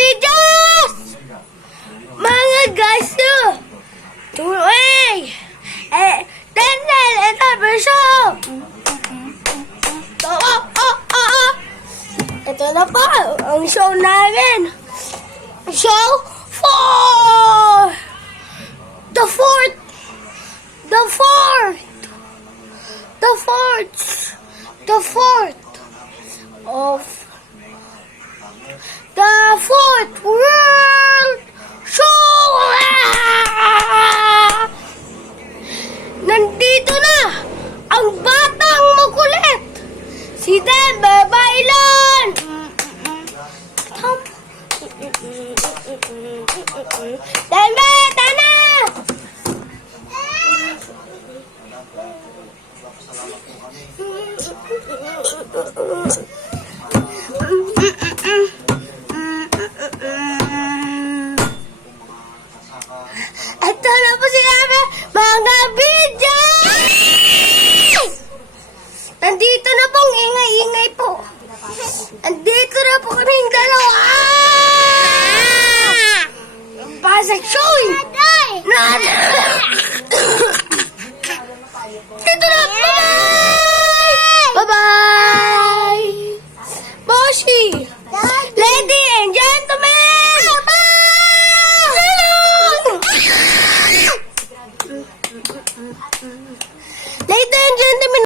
videos! Mga guys, tuloy! Daniel, ito, verso! Ito na po, ang show namin. Show 4! The fourth of the fourth world show! Nandito na ang batang makulit, si Denver Bailon! Denver, tana! Ito na po sinabi, mga video! Nandito na pong ingay-ingay po. Nandito na po kaming dalawa. Pasok showing! Nanay!